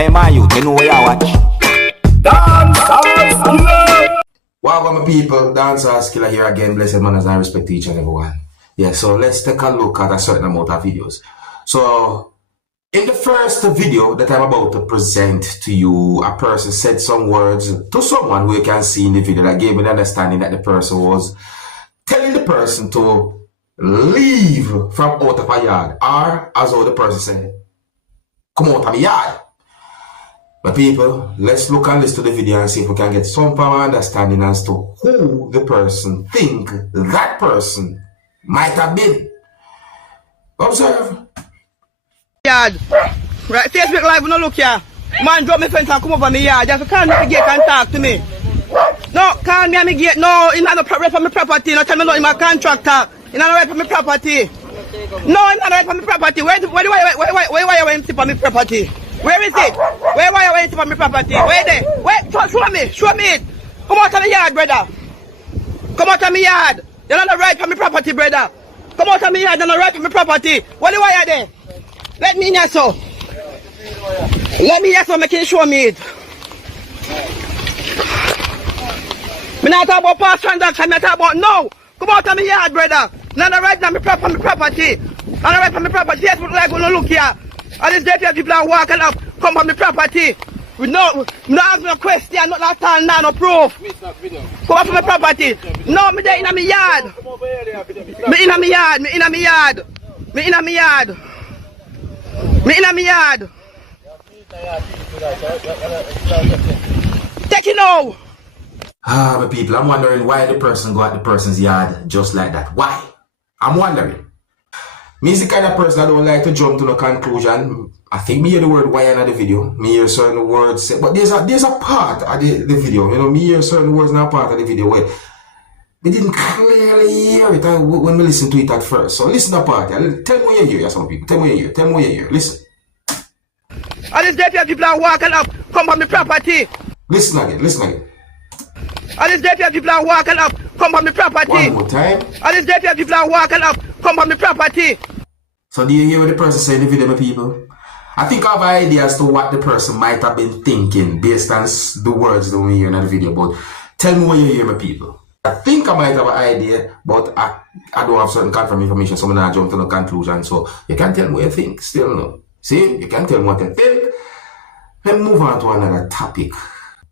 Hey man, you know where you watch. Dancehall skilla. Welcome my people, Dancehall skilla here again. Blessed manners and respect to each and everyone. Yeah, so let's take a look at a certain amount of videos. So in the first video that I'm about to present to you, a person said some words to someone who you can see in the video that gave me the understanding that the person was telling the person to leave from out of a yard, or as though the person said, come out of my yard. My people, let's look and listen to the video and see if we can get some form of understanding as to who the person think that person might have been. Observe. Yard. Right, Facebook Live, no look here. Man drop me fence and come over my yard. Just call me at the gate and talk to me. No, call me at my gate. No, in not right for my property. No, tell me no, in my contractor. In not right for my property. No, in not right for my property. Where you went to for my property? Where is it? Where you went to for my property? Where there? Wait, show me it. Come out of the yard, brother. Come out of my yard. You're not right for my property, brother. Come out of my yard, you're not right for my property. What do I there? Let me hear so. Let me hear so, make you show me it. Me not talk about past transaction, me talk about no. Come out of my yard, brother. Not right now, me property. Not right for my property. Yes, but like, look here. All these dirty people are walking up, come from my property. We no ask no question, not last time, no proof. Come up from my property. No, me there in my yard. Me in my yard. Me in my yard. Take it now. My people, I'm wondering why the person go at the person's yard just like that. Why? I'm wondering. Me is the kind of person I don't like to jump to no conclusion. I think me hear the word why in the video. Me hear certain words say, but there's a part of the video. You know, me hear certain words in a part of the video where we didn't clearly hear it when we listen to it at first. So listen to the part. Tell me what you hear, some people. Tell me what you hear. Listen. All these dirty people are walking up, come from the property. Listen again. All these dirty people are walking up, come from the property. One more time. All these dirty people are walking up, come from the property. So do you hear what the person said in the video, my people? I think I have an idea as to what the person might have been thinking based on the words that we hear in the video, but tell me what you hear, my people. I think I might have an idea, but I don't have certain confirmed information, so I'm not jump to no conclusion. So you can tell me what you think, still no. See, you can tell me what you think. Let's move on to another topic.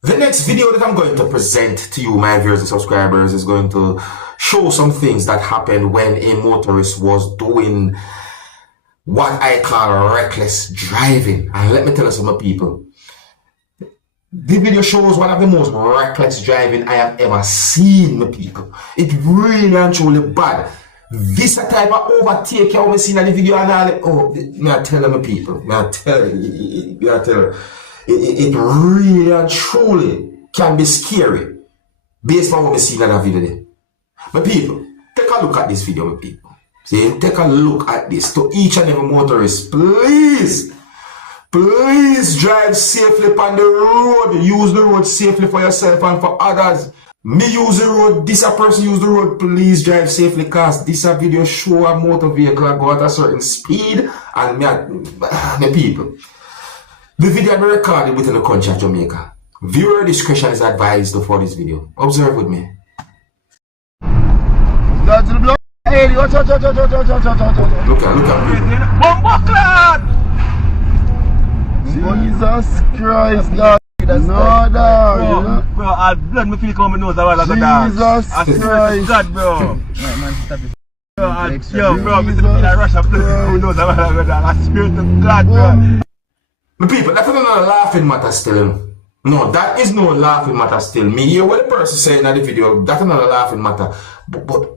The next video that I'm going to present to you, my viewers and subscribers, is going to show some things that happened when a motorist was doing what I call reckless driving. And let me tell you some people, the video shows one of the most reckless driving I have ever seen, my people. It's really and truly bad. This a type of overtake you have seen in the video and all. Oh, me I tell you, my people. It really and truly can be scary based on what we see in that video there. My people, take a look at this video, my people. See, take a look at this. To each and every motorist, please drive safely on the road. Use the road safely for yourself and for others. Me use the road, this a person use the road, please drive safely, cause this a video show a motor vehicle go at a certain speed and me people. The video I recorded within the country of Jamaica. Viewer discretion is advised for this video. Observe with me. Look at Bomboclad! Jesus Christ, dog. No, dog. Bro, I'll blood me feel come my nose a while ago, dog. Jesus Christ. That, bro. Yo, bro, me feel I rush up blood my nose a while ago, dog. I swear to God, bro. My people, that's not a laughing matter still. No, that is no laughing matter still. Me hear what the person said in the video, that's not a laughing matter. But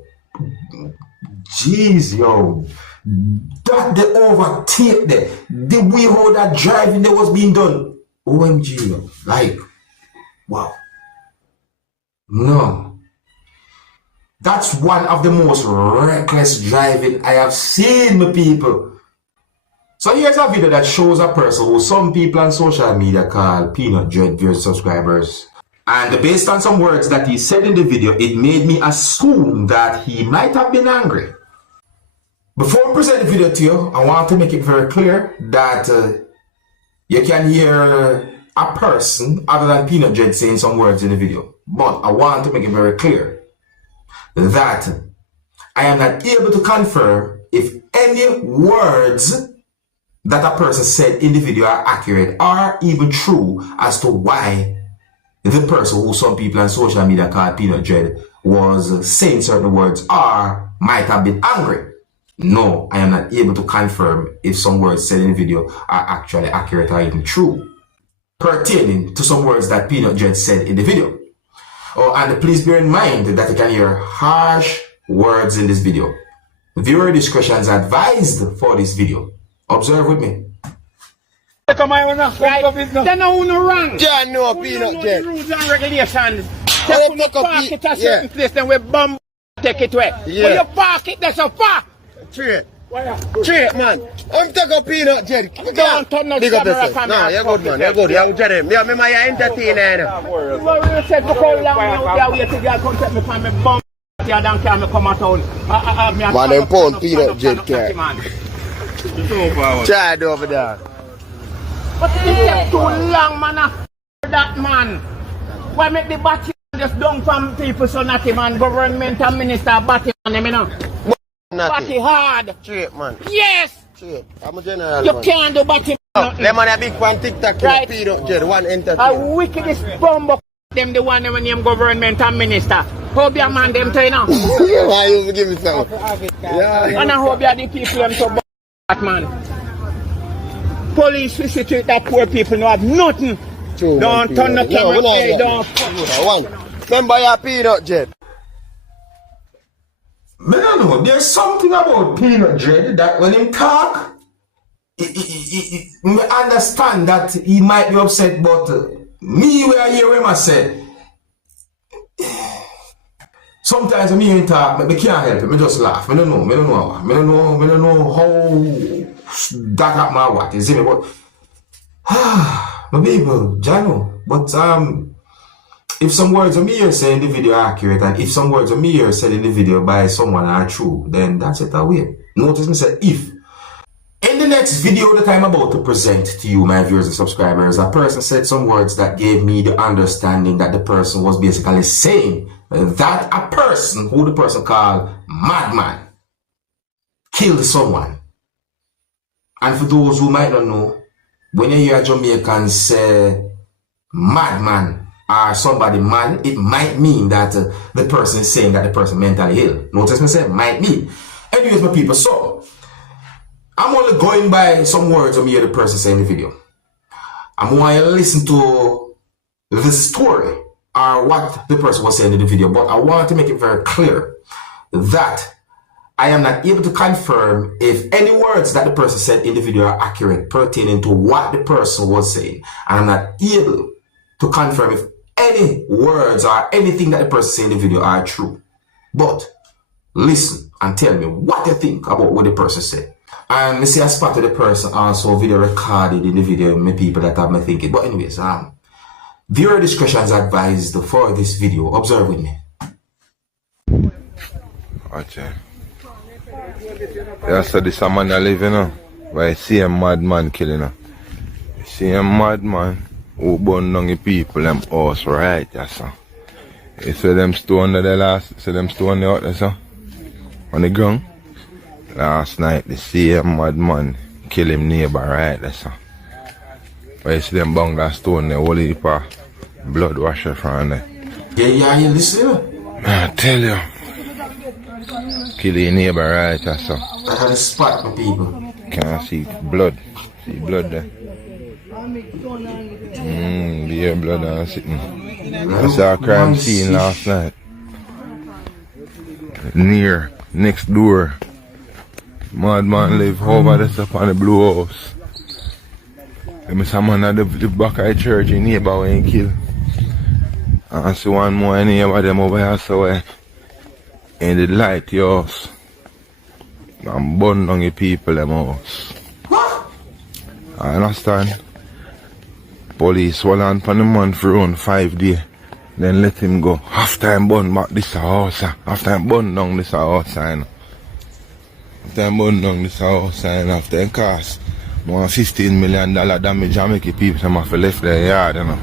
jeez, yo. That they overtake there. The way how that driving there was being done. OMG, yo. Like, wow. No. That's one of the most reckless driving I have seen, my people. So here's a video that shows a person who some people on social media call Peanut Dread viewers subscribers. And based on some words that he said in the video, it made me assume that he might have been angry. Before I present the video to you, I want to make it very clear that you can hear a person other than Peanut Dread saying some words in the video. But I want to make it very clear that I am not able to confirm if any words that a person said in the video are accurate or even true as to why the person who some people on social media call Peanut Dread was saying certain words or might have been angry. No, I am not able to confirm if some words said in the video are actually accurate or even true pertaining to some words that Peanut Dread said in the video. Oh, and please bear in mind that you can hear harsh words in this video. Viewer discretion is advised for this video. Observe with me. Right? Then no wrong. Yeah, no, Peanut Dread. Rules and regulations. Well, If you park it at a certain place, then we bomb take it away. Yeah. When you park it, that's a far. Straight. Straight, man. I'm taking a Peanut Dread. Don't turn no Big up camera yourself. from No, me. you're good, man. You're good. You're good. Yeah, remember you're entertaining. Well, you said for how long now, you wait till you come take me from me bomb. You don't care me come out town. Man, them pound Peanut Dread care. Child over there. But it take too long, man. That man. Why make the batty just down from people so naughty, man? Government and minister batty on them, you know. Batty hard. Straight, man. Yes. Straight. I'm a general, You man. can't do batty. Them man a big one TikTok, Right. Peanut Dread, one A entertainer. wickedest bumbo them the one when name government and minister. Hope your man them tell you now. Yeah, why you give me some? Yeah. And I hope you the people them so bad, man. Police visit that poor people no have nothing. True, Don't man, turn the Peanut. camera. No, Hey, no, don't. One. Remember your Peanut Dread. Man, I know there's something about Peanut Dread that when him talk, me understand that he might be upset, but me where I hear him I say, sometimes when me hear him talk, I can't help it, I just laugh. I don't know how that happened or what, you see me, but my people, Jano, but if some words of me here say in the video are accurate, and if some words of me here said in the video by someone are true, then that's it away. Notice me say if. In the next video that I'm about to present to you, my viewers and subscribers, a person said some words that gave me the understanding that the person was basically saying that a person, who the person called Madman, killed someone. And for those who might not know, when you hear a Jamaican say Madman or somebody mad, it might mean that the person is saying that the person mentally ill. Notice me say might mean. Anyways, my people, so I'm only going by some words of me hear the person say in the video. I'm going to listen to the story or what the person was saying in the video, but I want to make it very clear that I am not able to confirm if any words that the person said in the video are accurate pertaining to what the person was saying. And I'm not able to confirm if any words or anything that the person said in the video are true. But listen and tell me what you think about what the person said. And you see I spotted the person also video recorded in the video, my people that have me thinking. But anyways, viewer discretion is advised for this video. Observe with me. Okay. Yeah, so this a man that live, you know, where I see a madman killing, you know. You see a madman who burn down the people, them house, right, yes, sir. You see them stone there see them stone there out there, sir, on the ground. Last night, the same madman kill him neighbor, right there, sir. Where you see them bang that stone there, whole heap of blood washer from there. Yeah, you listen. I tell you. Kill your neighbor right there, so. I had a spot, my people. Can't see blood. See blood there. Beer blood and sitting. I saw a crime scene last night. Next door. Madman live over there up on the blue house. There was someone at the back of the church in neighbor when he killed. And I see one more neighbor them over here, so in the light your house. And burn down the people them house. I understand. Police will on the man for around 5 days. Then let him go. After him burn back this house. After him burn down this house. After him burn down this house. After him cost Want $15 million damage and make people some have left their yard, you know.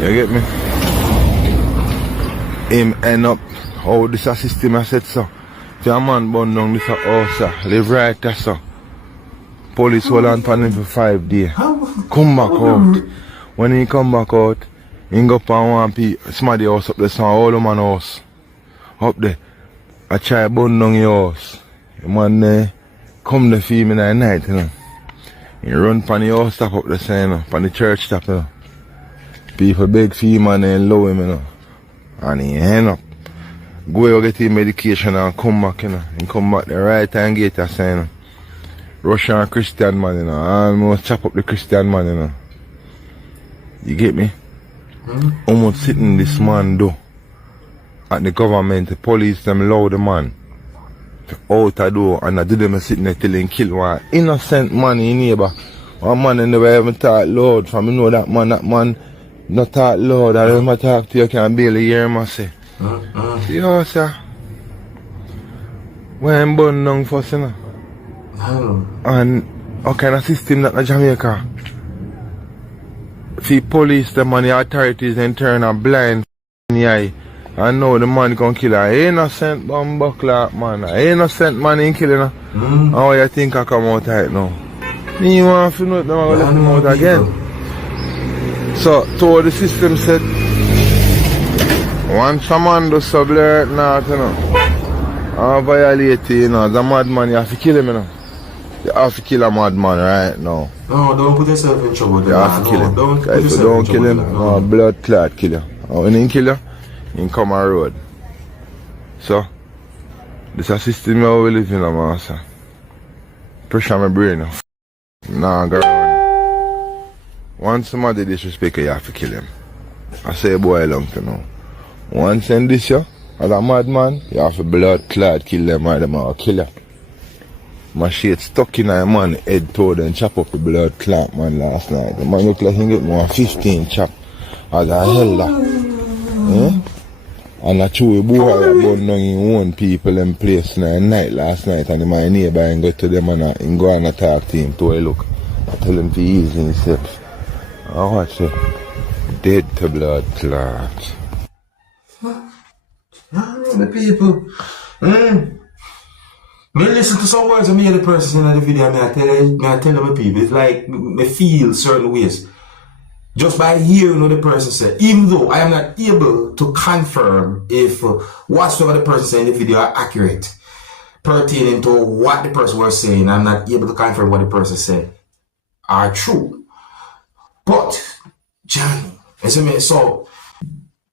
You get me? Him end up how this a system I said so. If a man burn down this a house, live right there so. Police hold on for him for 5 days. Come back out. When he come back out, he go up and one people, somebody house up there, so all the man house. Up there. I try burn down your house. The man come to feed me at night, you know. He run from the house stop up the side, you know, from the church stop, you know. People beg for him and they low him, you know. And he end up. Go out get him medication and come back, you know. He come back the right time gate, I say, you know. Russian Christian man, you know. Almost chop up the Christian man, you know. You get me? Almost sitting this man do. At the government, the police them allow the man out the door and I do them sitting there till him kill one innocent man in neighbor. One man and never even talk loud. From me know that man not talk loud. I don't talk to you, can barely hear him say. See how sir? Where I'm born down first, you know? And what kind of system that in Jamaica? See police them and the authorities in turn are blind in the eye. I know the man gonna kill an innocent bomb clock man. An innocent man in killing her. How you think I come out right now? You want to know them gonna let him out again. So to the system said once a man does sublet not, you know. And violate, you know, the madman you have to kill him, you know. You have to kill a madman right now. No, don't put yourself in trouble. You have to kill him. Don't kill him. No, blood clot kill you. And when he kill you, in come a road. So, this is a system how we live in, man, sir. Pressure my brain. Nah, go on. Once somebody disrespect you, you have to kill him. I say boy long to know. Once in this year, as a madman, you have to blood clot kill them or them or kill you. My shit stuck in a man head to and chop up the blood clot man last night. The man look like he get more 15 chop as a hell that. And I chew a boy about knowing one people in place in the night last night and my neighbor and go to them and go and talk to him to a look. I tell him to ease himself. I watch it. Dead to blood clot. The people. Me listen to some words of me the person in the video and I tell them people. It's like me feel certain ways. Just by hearing what the person said, even though I am not able to confirm if whatsoever the person said in the video are accurate, pertaining to what the person was saying, I'm not able to confirm what the person said are true. But, Johnny, so,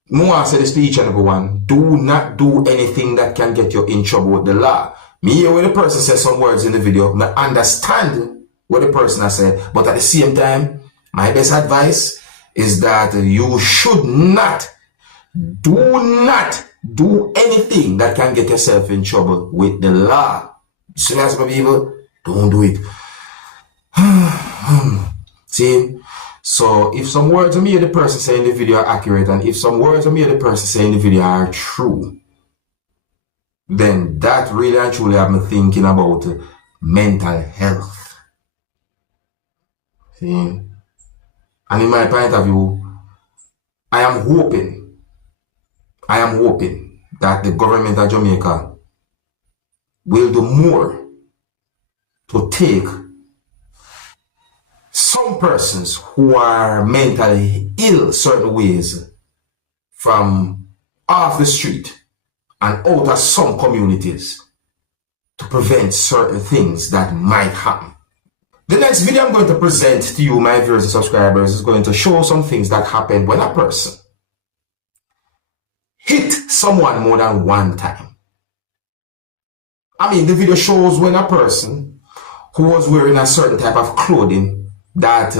more say this to each and every one, do not do anything that can get you in trouble with the law. Me hear when the person says some words in the video, I understand what the person has said, but at the same time, my best advice is that you should not, do anything that can get yourself in trouble with the law. Serious, my people, don't do it. See? So, if some words of me the person saying in the video are accurate, and if some words of me the person saying in the video are true, then that really and truly have me thinking about mental health. See? And in my point of view, I am hoping that the government of Jamaica will do more to take some persons who are mentally ill certain ways from off the street and out of some communities to prevent certain things that might happen. The next video I'm going to present to you, my viewers and subscribers, is going to show some things that happen when a person hit someone more than one time. I mean, the video shows when a person who was wearing a certain type of clothing that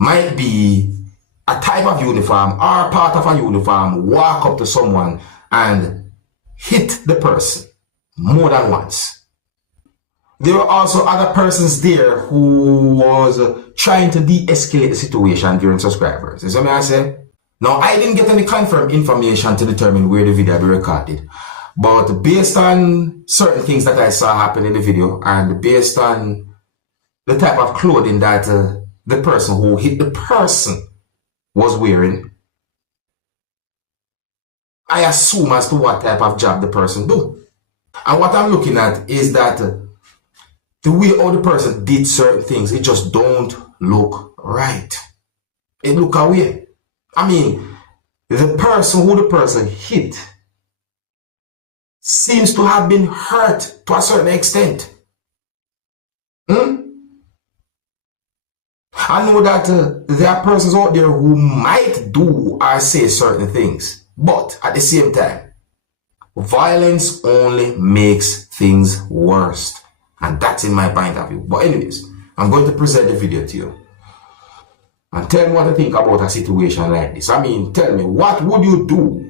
might be a type of uniform or part of a uniform walk up to someone and hit the person more than once. There were also other persons there who was trying to de-escalate the situation during subscribers. Is that what I say? Now, I didn't get any confirmed information to determine where the video be recorded. But based on certain things that I saw happen in the video and based on the type of clothing that the person who hit the person was wearing, I assume as to what type of job the person do. And what I'm looking at is that the way how the person did certain things, it just don't look right. It look away. I mean, the person who the person hit seems to have been hurt to a certain extent. I know that there are persons out there who might do or say certain things, but at the same time, violence only makes things worse. And that's in my point of view. But anyways, I'm going to present the video to you. And tell me what you think about a situation like this. I mean, tell me, what would you do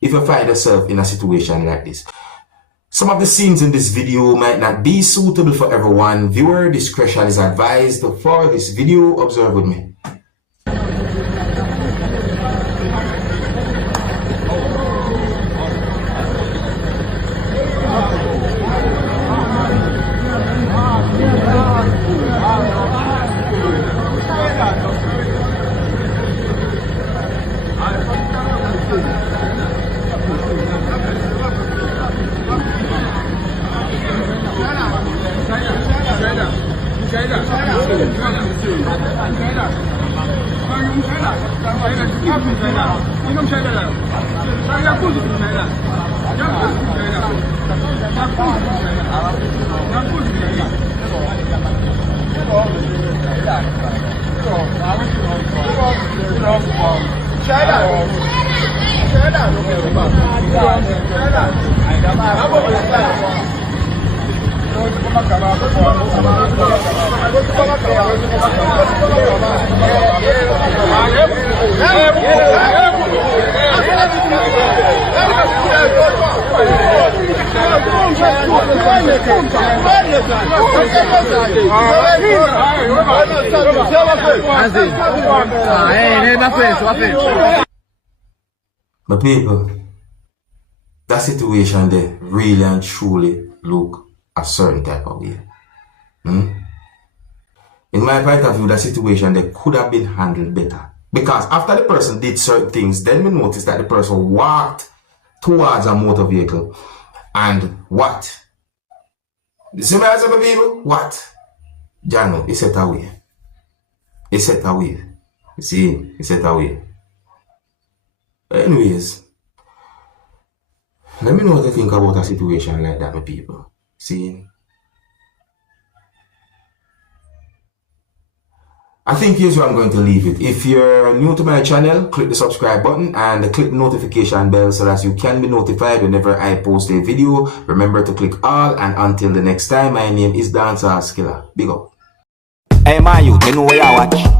if you find yourself in a situation like this? Some of the scenes in this video might not be suitable for everyone. Viewer discretion is advised. For this video, observe with me. But people, that situation there really and truly look a certain type of way. In my point of view, that situation there could have been handled better. Because after the person did certain things, then we noticed that the person walked towards a motor vehicle. And what? You see my people? What? Jano, he set away. He set away. You see, he set away. Anyways, let me know what you think about a situation like that, my people. See? I think here's where I'm going to leave it. If you're new to my channel, click the subscribe button and click the notification bell so that you can be notified whenever I post a video. Remember to click all, and until the next time, my name is Dancehall Skilla. Big up. Hey, man, you know where you watch.